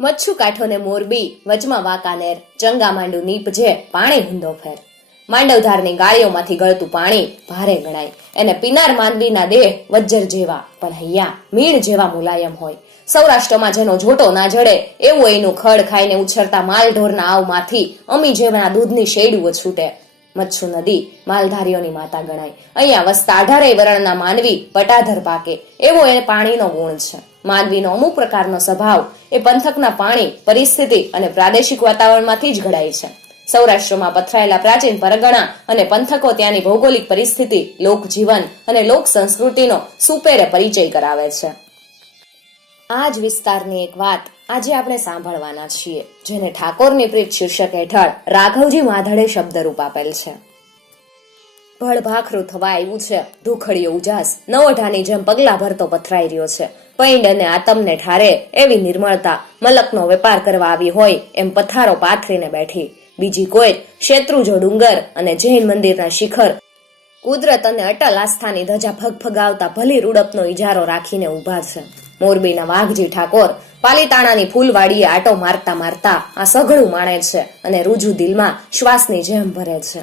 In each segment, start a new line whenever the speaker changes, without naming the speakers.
મચ્છુ કાંઠો ને મોરબી, વચમાં વાંકાનેર ચંગા માંડુ નીપજે પાણી હુંદો ફેર. માંડવધારની ગાળીઓમાંથી ગળતું પાણી ભારે ગણાય. એને પીનાર માનવીના દેહ વજ્જર જેવા પણ હૈયા મીણ જેવા મુલાયમ હોય. સૌરાષ્ટ્રમાં જેનો જોટો ના જડે, એવું એનું ખડ ખાઈને ઉછરતા માલઢોરના આવમાંથી અમી જેવા દૂધની શેડુઓ છૂટે. મચ્છુ નદી માલધારીઓની માતા ગણાય. અહીંયા વસતા અઢારે વરણના માનવી પટાધર પાકે. એવો એ પાણીનો ગુણ છે. માનવીનો અમુક પ્રકારનો સ્વભાવ એ પંથકના પાણી, પરિસ્થિતિ અને પ્રાદેશિક વાતાવરણમાંથી જ ઘડાય છે. સૌરાષ્ટ્રમાં પથરાયેલા પ્રાચીન પરગણા અને પંથકો ત્યાંની ભૌગોલિક પરિસ્થિતિ, લોકજીવન અને લોક સંસ્કૃતિનો સુપેરે પરિચય કરાવે છે. આ જ વિસ્તારની એક વાત આજે આપણે સાંભળવાના છીએ, જેને ઠાકોરની પ્રીત શીર્ષક હેઠળ રાઘવજી માધડે શબ્દરૂપ આપેલ છે. ભળભાખરું થવા આવ્યું છે. ધૂખડીયો ઉજાસ. નવોઢાની જેમ પગલા ભરતો પથરાઈ રહ્યો છે. પૈંડ અને આતમને ઠારે એવી નિર્મળતા મલકનો વેપાર કરવા આવી હોય એમ પથારો પાથરીને બેઠી. બીજી કોઈ શેત્રુજો ડુંગર અને જૈન મંદિરના શિખર, કુદરત અને અટલ આસ્થાની ધજા ફગફગાવતા ભલી રૂડપનો ઇજારો રાખીને ઊભા છે. મોરબીના વાઘજી ઠાકોર પાલીતાણાની ફૂલવાડીએ આટો મારતા મારતા આ સઘળું માણે છે અને રૂજુ દિલમાં શ્વાસની જેમ ભરે છે.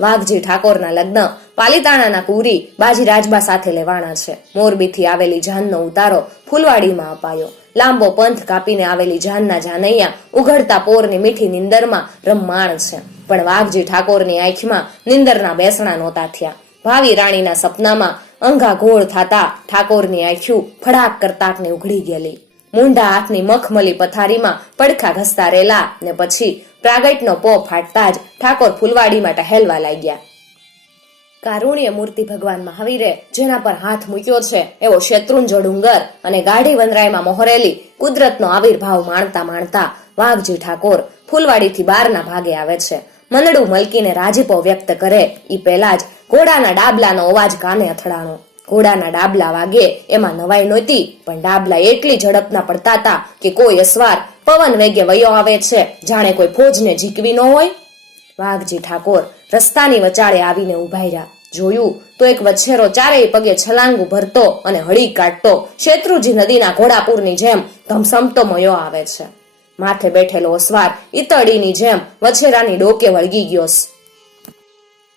વાઘજી ઠાકોરના લગ્ન, પાલીતાણાના કુરી બાજી રાજબા સાથે લેવાના છે. મોરબીથી આવેલી જાનનો ઉતારો ફૂલવાડીમાં અપાયો. લાંબો પંથ કાપીને આવેલી જાનના જાનૈયા ઉઘડતા પોરની મીઠી નિંદરમાં રમમાણ છે. પણ વાઘજી ઠાકોરની આંખમાં નિંદરના બેસણા નહોતા થયા. ભાવી રાણીના સપનામાં અંગા ઘોળ થતા ઠાકોરની આંખ્યું ફડાક કરતાકને ઉઘડી ગયેલી. મૂંઢા હાથની મખમલી પથારીમાં પડખા ઘસતા રહેલા ને પછી પ્રાગટનો પો ફાટતા જ ઠાકોર ફૂલવાડીમાં ટહેલવા લાગ્યા. કારુણ્ય મૂર્તિ ભગવાન મહાવીરે જેના પર હાથ મૂક્યો છે એવો શેત્રુંજો ડુંગર અને ગાઢી વનરાયમાં મોહરેલી કુદરતનો આવિર્ભાવ માણતા માણતા વાઘજી ઠાકોર ફૂલવાડીથી બારના ભાગે આવે છે. મનડું મલકીને રાજીપો વ્યક્ત કરે એ પહેલા જ ઘોડાના ડાબલાનો અવાજ કાને અથડાણો. ઘોડાના ડાબલા વાગે. એમાં નવાઈ નહોતી, પણ ડાબલા એટલી ઝડપના પડતા હતા કે કોઈ અસવાર પવન વેગે વયો આવે છે. જાણે કોઈ ફોજને ઝીકવી ન હોય. વાઘજી ઠાકોર રસ્તાની વચાળે આવીને ઊભા રહ્યા. જોયું તો એક વછેરો ચારેય પગે છલાંગ ભરતો અને હળી કાઢતો. શેત્રુજી નદીના ઘોડાપુરની જેમ ધમસમતો મયો આવે છે. માથે બેઠેલો અસવાર ઈતળીની જેમ વછેરાની ડોકે વળગી ગયો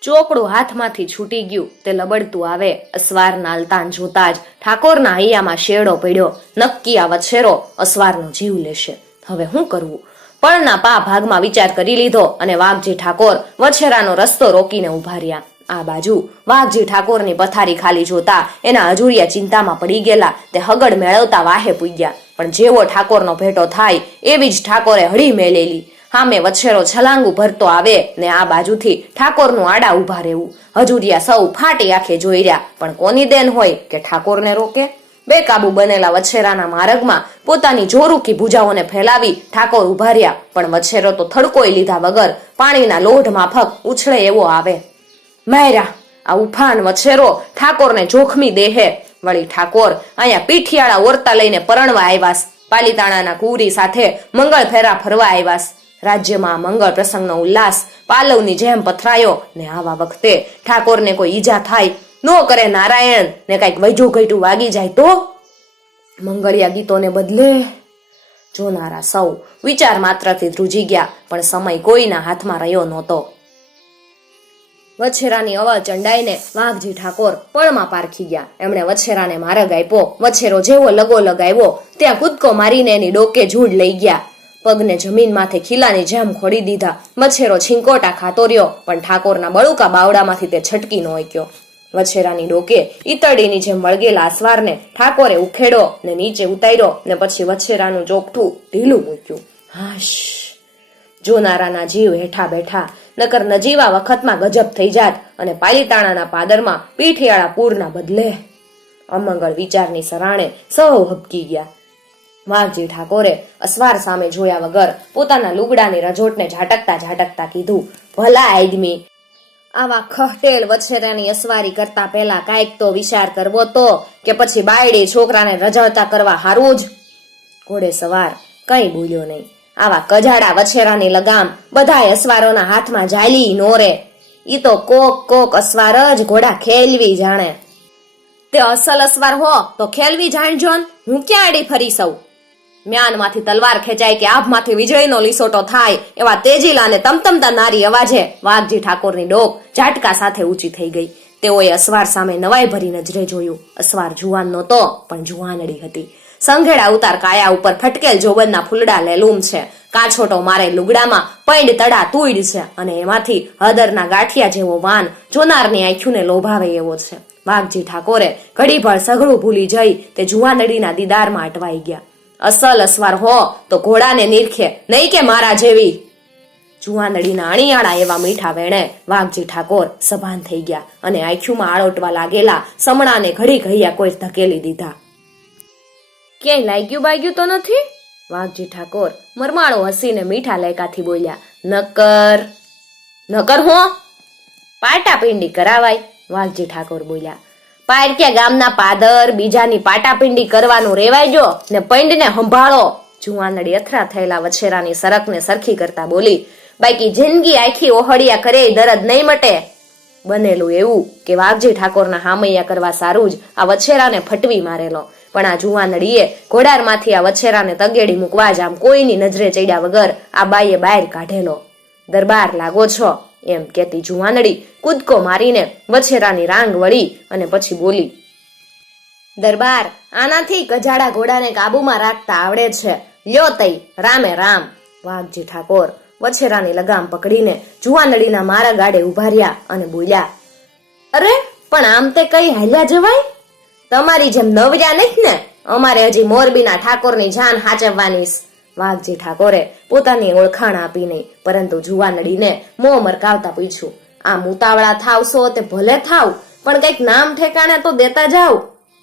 ચોપડું હાથમાંથી છૂટી ગયું. તે લબડતું આવે. અસવારના અલતાન જોતા જ ઠાકોરના હૈયામાં શેડો પડ્યો. નક્કી આ વછેરો અસવારનો જીવ લેશે. હવે શું કરવું? પળના પા ભાગમાં વિચાર કરી લીધો અને વાઘજી ઠાકોર વછેરાનો રસ્તો રોકીને ઊભા રહ્યા. આ બાજુ વાઘજી ઠાકોરની પથારી ખાલી જોતા એના અજુરિયા ચિંતામાં પડી ગયેલા. તે હગડ મેળવતા વાહે પૂગ્યા. પણ જેવો ઠાકોરનો ભેટો થાય, એવી જ ઠાકોરે હળી મેલેલી. સામે વછેરો છલાંગ ભરતો આવે ને આ બાજુથી ઠાકોરનું આડા ઊભા રહેવું. હજુરિયા સૌ ફાટી આંખે જોઈ રહ્યા, પણ કોની દેન હોય કે ઠાકોરને રોકે? બેકાબુ બનેલા વછેરાના માર્ગમાં પોતાની જોરૂકી ભુજાઓને ફેલાવી ઠાકોર ઊભા રહ્યા, પણ વછેરો તો થડકોઈ લીધા વગર પાણીના લોઢ માફક ઉછળે એવો આવે. મહેરા આ ઉફાન વછેરો ઠાકોરને જોખમી દેહે. વળી ઠાકોર અહીંયા પીઠિયાળા ઓરતા લઈને પરણવા આવ્યાસ. પાલીતાણાના કુરી સાથે મંગળ ફેરા ફરવા આવ્યાસ. રાજ્યમાં મંગળ પ્રસંગનો ઉલ્લાસ, પાલવની જેમ પથરાયો ને આવા વખતે ઠાકોરને કોઈ ઈજા થાય, નો કરે નારાયણ ને કંઈક વૈજુ ઘટું વાગી જાય તો? મંગળિયા ગીતોને બદલે જોનારા સૌ વિચાર માત્રથી ધ્રુજી ગયા, પણ સમય કોઈના હાથમાં રહ્યો નહોતો. વછેરાની અવાજ ચંડાઈને વાઘજી ઠાકોર પળમાં પારખી ગયા. એમણે વછેરાને માર્ગ આપ્યો. વછેરો જેવો લગો લગાવ્યો. ત્યાં કૂદકો મારીને એની ડોકે ઝૂડ લઈ ગયા. પગને જમીન ખીલાની જેમ ખોડી દીધા. મચ્છેરો છીંકોટા ખાતો રહ્યો, પણ ઠાકોરના બળુકા બાવડામાંથી તે છટકી ન ઓક્યો વછેરાની ડોકે ઈતળીની જેમ વળગેલા આસવારને ઠાકોરે ઉખેડો ને નીચે ઉતાર્યો ને પછી વછેરાનું ચોપઠું ઢીલું મૂક્યું. હાશ. જોનારાના જીવ હેઠા બેઠા, નકર નજીવા વખતમાં ગજબ થઈ જાત અને પાલીતાણાના પાદરમાં પીઠિયાળા પૂરના બદલે. અમંગળ વિચારની સરાણે સૌ હબકી ગયા. વાઘજી ઠાકોરે અસવાર સામે જોયા વગર પોતાના લુગડાની રજોટને ઝાટકતા ઝાટકતા કીધું, ભલા આદમી, આવા ખહટેલ વછેરાની અસવારી કરતા પહેલા કાંઈક તો વિચાર કરવો તો કે પછી બાયડી છોકરાને રજાવતા કરવા હારું જ. ઘોડે સવાર, કંઈ બોલ્યો નહીં. આવા કજાડા વછેરાની લગામ બધાય અસવારોના હાથમાં જાલી નોરે ઈ તો કોક કોક અસવાર જ ઘોડા ખેલવી જાણે. તે અસલ અસવાર હો, તો ખેલવી જાણજો. હું ક્યાં આડી ફરી સૌ? મ્યાનમાંથી તલવાર ખેંચાય કે આભમાંથી વીજળીનો લીસોટો થાય, એવા તેજીલા અને તમતમતા નારી અવાજે વાઘજી ઠાકોરની ડોક ઝાટકા સાથે ઊંચી થઈ ગઈ. તેઓએ અસવાર સામે નવાઈ ભરી નજરે જોયું. અસવાર જુવાન નહોતો, પણ જુવાનડી હતી. સંઘેડા ઉતાર કાયા ઉપર ફટકેલ જોબનના ફૂલડા લેલુમ છે. કાછોટો મારે લુગડામાં પૈડ તડા તુઈડ છે અને એમાંથી હદરના ગાંઠિયા જેવો વાન જોનારની આંખ્યુને લોભાવે એવો છે. વાઘજી ઠાકોરે ઘડીભર સઘળું ભૂલી જઈ તે જુવાનડીના દીદારમાં અટવાઈ ગયા. અસલ અસવાર હો, તો ઘોડાને નીરખે. નહીં કે મારા જેવી. જુવાનડીના અણિયાળા એવા મીઠા વેણે વાઘજી ઠાકોર સભાન થઈ ગયા અને આંખ્યુમાં આળોટવા લાગેલા સમણાને ઘડી ઘડિયા કોઈ ધકેલી દીધા. ક્યાંય લાગ્યું બાગ્યું તો નથી? વાઘજી ઠાકોર મરમાળો હસીને મીઠા લેકાથી બોલ્યા, નકર નકર હો. પાટાપિંડી કરાવાય. વાઘજી ઠાકોર બોલ્યા પારક્યા ગામના પાદર, બીજાની પાટાપિંડી કરવાનું રેવાયજો ને પૈંડને સંભાળો. જુવાનડી અથરા થયેલા વછેરાની સરકને સરખી કરતા બોલી બાકી જિંદગી આખી ઓહળિયા કરે દરદ નહીં મટે. બનેલું એવું કે વાઘજી ઠાકોરના હામૈયા કરવા સારું જ આ વછેરાને ફટવી મારેલો. પણ આ જુવાનડીએ ઘોડારમાંથી આ વછેરાને તગેડી મૂકવા જ આમ કોઈની નજરે ચડ્યા વગર આ બાઈએ બહાર કાઢેલો. દરબાર લાગો છો. એમ કહેતી જુવાનડી કૂદકો મારીને વછેરાની રાંગ વળી અને પછી બોલી, દરબાર, આનાથી કજાડા ઘોડાને કાબુમાં રાખતા આવડે છે. લ્યો તઈ, રામે રામ. વાઘજી ઠાકોર વછેરાની લગામ પકડીને જુવાનડીના મારા ગાડે ઊભા રહ્યા અને બોલ્યા, અરે, પણ આમ તે કઈ હાલ્યા જવાય? તમારી જેમ નવર્યા નહીં ને? અમારે હજી મોરબીના ઠાકોરની જાન હાચવવાની. વાઘજી ઠાકોરે પોતાની ઓળખાણ આપી નહીં, પરંતુ જુવાનડીને મોં મરકાવતા પૂછ્યું આમ ઉતાવળા થાવશો તે ભલે થાવ, પણ કંઈક નામ ઠેકાણે તો દેતા જાવ.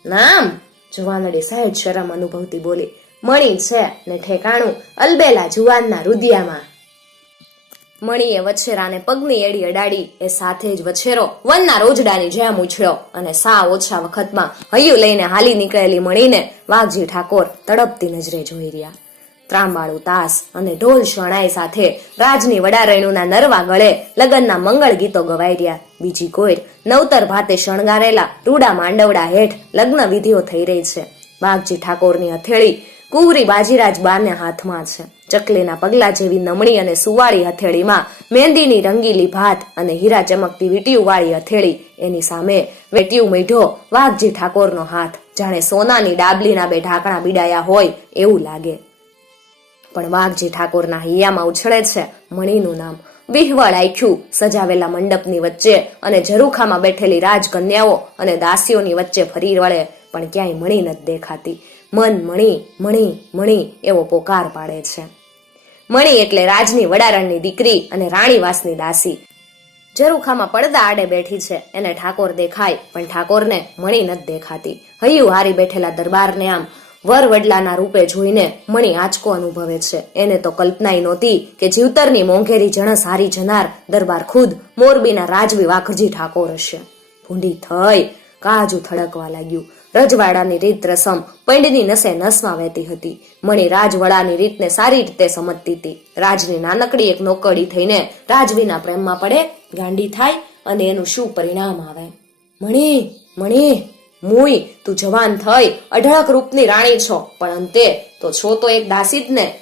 નામ? જુવાનડી સહેજ શરમ અનુભવતી બોલી, મણી છે ને ઠેકાણું અલબેલા જુવાનના રુદિયામાં. મણીએ વછેરાને પગની એડી અડાડી, એ સાથે જ વછેરો વનના રોજડાની જેમ ઉછળ્યો અને સા ઓછા વખતમાં હૈયું લઈને હાલી નીકળેલી મણીને વાઘજી ઠાકોર તડપતી નજરે જોઈ રહ્યા. ત્રાંબાળું તાસ અને ઢોલ શણાઈ સાથે રાજની વડારેણુના નરવા ગળે લગ્નના મંગળ ગીતો ગવાઈ રહ્યા. બીજી કોઈ નવતર ભાતે શણગારેલા રૂડા માંડવડા હેઠ લગ્ન વિધિઓ થઈ રહી છે. વાઘજી ઠાકોરની હથેળી કુંવરી બાજીરાજ બાને હાથમાં છે. ચકલીના પગલા જેવી નમણી અને સુવાળી હથેળીમાં મહેંદીની રંગીલી ભાત અને હીરા ચમકતી વીટીયું વાળી હથેળી. એની સામે વેટિયું મેઢો વાઘજી ઠાકોરનો હાથ. જાણે સોનાની ડાબલીના બે ઢાંકણા બીડાયા હોય એવું લાગે. પણ વાઘજી ઠાકોરના હૈયામાં ઉછળે છે મણીનું નામ. વિહવળ આખ્યું સજાવેલા મંડપની વચ્ચે અને ઝરૂખામાં બેઠેલી રાજકન્યાઓ અને દાસીઓની વચ્ચે ફરી વળે, પણ ક્યાંય મણી નથી દેખાતી. મન મણી મણી મણી એવો પોકાર પાડે છે. મણી એટલે રાજની વડારણની દીકરી અને રાણીવાસની દાસી. ઝરૂખામાં પડદા આડે બેઠી છે, એને ઠાકોર દેખાય, પણ ઠાકોરને મણી નથી દેખાતી. હૈયું હારી બેઠેલા દરબારને આમ વર વડલાના રૂપે જોઈને મણી આંચકો અનુભવે છે. એને તો કલ્પનાઈ નહોતી કે જીવતરની મોંઘેરી જણસ હારી જનાર દરબાર ખુદ મોરબીના રાજવી વાઘજી ઠાકોર હશે. ભૂંડી થઈ કાજુ થડકવા લાગ્યું. રજવાડાની રીત રસમ પૈંડની નસે નસમાં વહેતી હતી. મણી રાજવડાની રીતને સારી રીતે સમજતી હતી. રાજની નાનકડી એક નોકડી થઈને રાજવીના પ્રેમમાં પડે, ગાંડી થાય અને એનું શું પરિણામ આવે? મણી મણી! મુઈ, તું જવાન થઈ, અઢળક રૂપની રાણી છો, પણ અંતે તો છો તો એક દાસી જ ને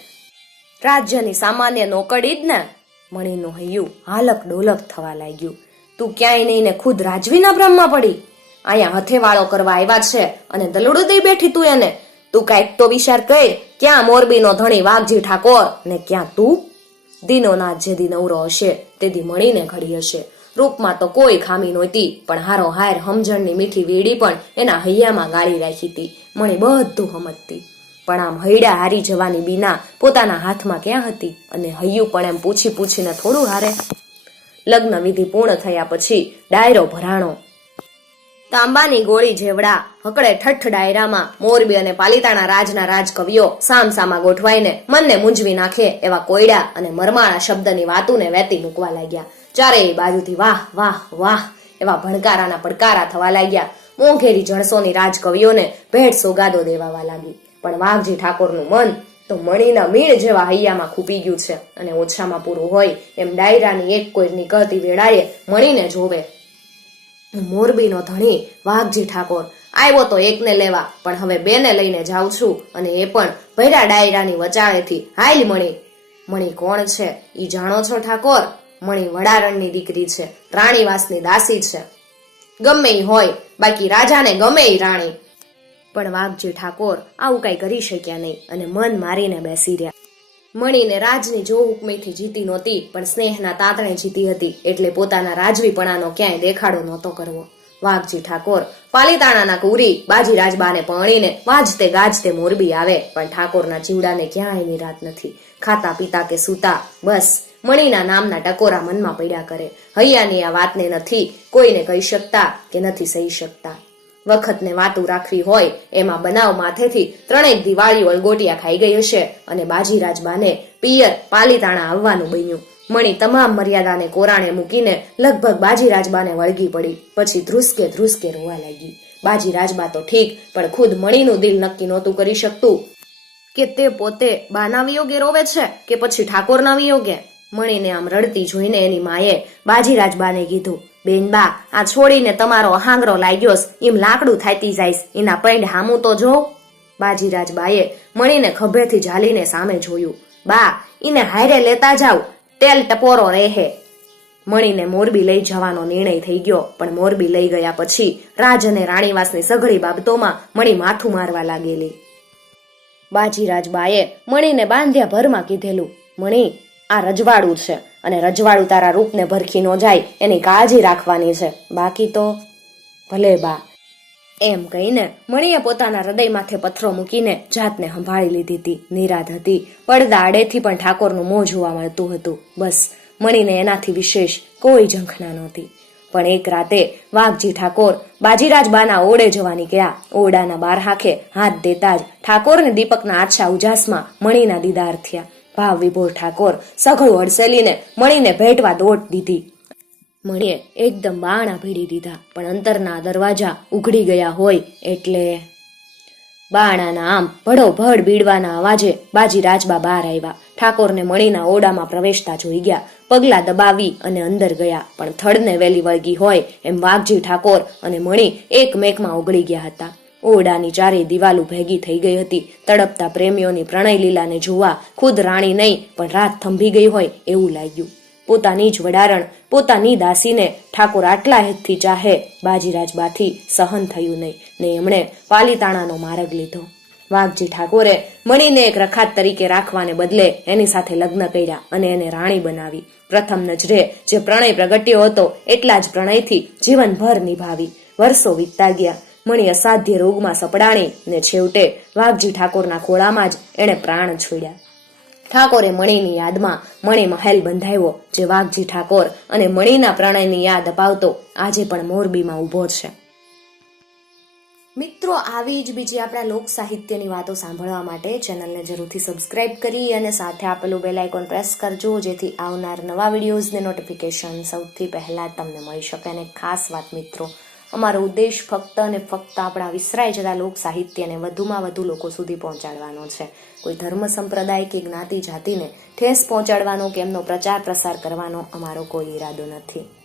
રાજ્યની સામાન્ય નોકડી જ ને મણીનું હૈયું હાલક ડોલક થવા લાગ્યું. તું ક્યાંય નહીં ને ખુદ રાજવીના ભ્રમમાં પડી. અહીંયા હથેવાળો કરવા આવ્યા છે અને દલડો દઈ બેઠી તું એને. તું કાંઈક તો વિચાર કર, ક્યાં મોરબીનો ધણી વાઘજી ઠાકોર ને ક્યાં તું? દીનોનાથ નાથ જેદી નવરો હશે તેદી મળીને ઘડી હશે. રૂપમાં તો કોઈ ખામી નહોતી, પણ હારો હાર સમજણની મીઠી વીડી પણ એના હૈયામાં ગાળી રાખી હતી મને બધું સમજતી પણ આમ હૈડા હારી જવાની બીના પોતાના હાથમાં ક્યાં હતી અને હૈયું પણ એમ પૂછી પૂછીને થોડું હારે? લગ્ન વિધિ પૂર્ણ થયા પછી ડાયરો ભરાણો. તાંબાની ગોળી જેવડા હકડે ઠઠ ડાયરામાં મોરબી અને પાલિતાણા રાજના રાજકવિઓ સામસામા ગોઠવાઈને મનને મૂંઝવી નાખે એવા કોયડા અને મરમાળા શબ્દની વાતુને વેતી મૂકવા લાગ્યા. ચારેય બાજુથી વાહ વાહ વાહ, એવા ભણકારાના પડકારા થવા લાગ્યા. મોંઘેરી જણસોની રાજકવિઓને ભેટ સોગાદો દેવાવા લાગી. પણ વાઘજી ઠાકોરનું મન તો મણીના મીણ જેવા હૈયામાં ખૂપી ગયું છે અને ઓછામાં પૂરું હોય એમ ડાયરાની એક કોઈ નીકળતી વેળાએ મણીને જોવે. મોરબીનો ધણી વાઘજી ઠાકોર. આવ્યો તો એકને લેવા, પણ હવે બેને લઈને જાઉં છું અને એ પણ ભૈરા ડાયરાની વચાળેથી. હાઈલ મણી. મણી કોણ છે? ઈ જાણો છો ઠાકોર? મણી વડારણની દીકરી છે, રાણીવાસની દાસી છે. ગમે હોય, બાકી રાજાને ગમે રાણી. પણ વાઘજી ઠાકોર આવું કઈ કરી શક્યા નહીં અને મન મારીને બેસી રહ્યા. મણીને રાજની જો હુકમીથી જીતી નહોતી, પણ સ્નેહના તાતણે જીતી હતી, એટલે પોતાના રાજવીપણાનો ક્યાંય દેખાડો નહોતો કરવો. વાઘજી ઠાકોર પાલીતાણાના કુરી બાજી રાજબાને પરણીને વાજતે ગાજતે મોરબી આવે, પણ ઠાકોરના જીવડાને ક્યાંય નિરાત નથી. ખાતા પીતા કે સૂતા, બસ મણીના નામના ટકોરા મનમાં પડ્યા કરે. હૈયાની આ વાતને નથી, કોઈને કહી શકતા કે નથી સહી શકતા. વખતને વાતું રાખવી હોય, એમાં બનાવ માથેથી ત્રણેક દિવાળીઓ અલગોટિયા ખાઈ ગઈ હશે અને બાજીરાજ પિયર પાલીતાણા આવવાનું બન્યું. મણી તમામ મર્યાદાને કોરાણે મૂકીને લગભગ બાજીરાજબાને વળગી પડી. પછી ધ્રુસકે ધ્રુસકે રોવા લાગી. બાજી રાજબા તો ઠીક, પણ ખુદ મણીનું દિલ નક્કી નહોતું કરી શકતું કે તે પોતે બાના વિયોગે રોવે છે કે પછી ઠાકોરના વિયોગે મણીને આમ રડતી જોઈને એની માએ બાજીરાજબાને કીધું, બેન બા, આ છોડીને તમારો હાંગરો લાગ્યોસ, એમ લાકડું થાતી જાઈશ, એના પૈંડ હામું તો જો. બાજીરાજબાએ મણીને ખભેથી ઝાલીને સામે જોયું, બા એને હારે લેતા જાવ, તેલ ટપોરો રહે મણીને મોરબી લઈ જવાનો નિર્ણય થઈ ગયો, પણ મોરબી લઈ ગયા પછી રાજ અને રાણીવાસની સઘળી બાબતોમાં મણી માથું મારવા લાગેલી. બાજીરાજબાએ મણીને બાંધ્યા ભરમાં કીધેલું, મણી આ રજવાડું છે અને રજવાડું તારા રૂપને ભરખી ન જાય, એની કાળજી રાખવાની છે. બાકી તો ભલે બા. એમ કહીને મણીએ પોતાના હૃદય માથે પથ્થરો મૂકીને જાતને સંભાળી લીધી હતી. નિરાત હતી. પડદા આડેથી પણ ઠાકોરનું મોં જોવા મળતું હતું. બસ, મણીને એનાથી વિશેષ કોઈ ઝંખના નહોતી. પણ એક રાતે વાઘજી ઠાકોર બાજીરાજ બાના ઓડે જવા નીકળ્યા ઓરડાના બાર હાખે હાથ દેતા જ ઠાકોર ને દીપકના આછા ઉજાસમાં મણીના દીદાર થયા. ભાવ વિભોર ઠાકોર, સઘળું હડસેલીને મણીને ભેટવા દોટ દીધી. મણીએ એકદમ બાણા ભીડી દીધા, પણ અંતરના દરવાજા ઉઘડી ગયા હોય એટલે બાણાના આમ ભડો ભડ બીડવાના અવાજે બાજી રાજબા બહાર આવ્યા. ઠાકોરને મણીના ઓડામાં પ્રવેશતા જોઈ ગયા. પગલા દબાવી અને અંદર ગયા, પણ થડને વેલી વળગી હોય એમ વાઘજી ઠાકોર અને મણી એકમેકમાં ઓગળી ગયા હતા. ઓરડાની ચારે દિવાલો ભેગી થઈ ગઈ હતી. તડપતા પ્રેમીઓની પ્રણય લીલાને જોવા ખુદ રાણી નહીં, પણ રાત થંભી ગઈ હોય એવું લાગ્યું. પોતાની જ વડારણ, પોતાની દાસીને ઠાકોર આટલા હેતથી ચાહે, બાજીરાજબાથી સહન થયું નહીં, ને એમણે પાલીતાણાનો માર્ગ લીધો. વાઘજી ઠાકોરે મણીને એક રખાત તરીકે રાખવાને બદલે એની સાથે લગ્ન કર્યા અને એને રાણી બનાવી. પ્રથમ નજરે જે પ્રણય પ્રગટ્યો હતો, એટલા જ પ્રણયથી જીવનભર નિભાવી. વર્ષો વીતતા ગયા. મણી અસાધ્ય રોગમાં સપડાણી ને છેવટે વાઘજી ઠાકોરના ખોળામાં જ એણે પ્રાણ છોડ્યા. ઠાકોરે મણીની યાદમાં મણી મહેલ બંધાવ્યો, જે વાઘજી ઠાકોર અને મણીના પ્રણયની યાદ અપાવતો આજે પણ મોરબીમાં ઊભો છે. મિત્રો, આવી જ બીજી આપણા લોક સાહિત્યની વાતો સાંભળવા માટે ચેનલને જરૂરથી સબસ્ક્રાઇબ કરી અને સાથે આપેલું બેલ આઇકોન પ્રેસ કરજો, જેથી આવનાર નવા વિડીયોઝની નોટિફિકેશન સૌથી પહેલાં તમને મળી શકે અને ખાસ વાત મિત્રો અમારો ઉદ્દેશ ફક્ત અને ફક્ત આપણા વિસરાઈ જતા લોક સાહિત્યને વધુમાં વધુ લોકો સુધી પહોંચાડવાનો છે. કોઈ ધર્મ સંપ્રદાય કે જ્ઞાતિ જાતિને ઠેસ પહોંચાડવાનો કે એમનો પ્રચાર પ્રસાર કરવાનો અમારો કોઈ ઈરાદો નથી.